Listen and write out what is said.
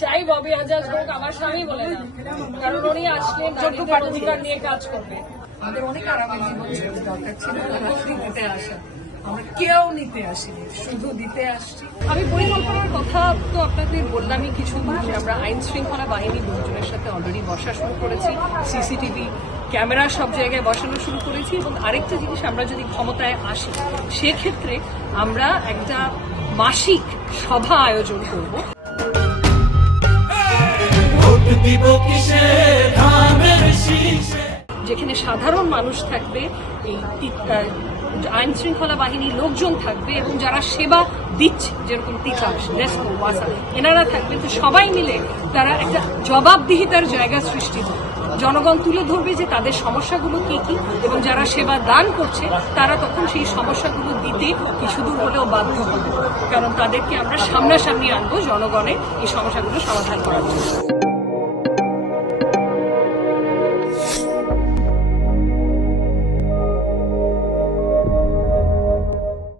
চাই ববি হাজাজ হোক, আমার স্বামী বলে না, কারণ উনি আসলে নারীদের অধিকার নিয়ে কাজ করবে। আমাদের অনেক আরামের জীবন ছিল, দরকার ছিল রাজনীতি নিতে আসা। আমরা কেউ নিতে আসিনি, শুধু দিতে আসছি। আমি পরিকল্পনার কথা তো আপনাদের বললামই কিছু, যে আমরা আইন শৃঙ্খলা বাহিনী লোকজনের সাথে অলরেডি বসা শুরু করেছি, সিসিটিভি ক্যামেরা সব জায়গায় বসানো শুরু করেছি। এবং আরেকটা জিনিস, আমরা যদি ক্ষমতায় আসি সেক্ষেত্রে আমরা একটা মাসিক সভা আয়োজন করব, যেখানে সাধারণ মানুষ থাকবে, এই আইন শৃঙ্খলা বাহিনীর লোকজন থাকবে এবং যারা সেবা দিচ্ছে, যেরকম তিতাস, ডেস্কো, ওয়াসা, এনারা থাকবে। তো সবাই মিলে তারা একটা জবাবদিহিতার জায়গা সৃষ্টি হবে। জনগণ তুলে ধরবে যে তাদের সমস্যাগুলো কি কি, এবং যারা সেবা দান করছে তারা তখন সেই সমস্যাগুলো দিতে কিছুদূর হলেও বাধ্য হবে, কারণ তাদেরকে আমরা সামনাসামনি আনবো জনগণের এই সমস্যাগুলো সমাধান করার জন্য।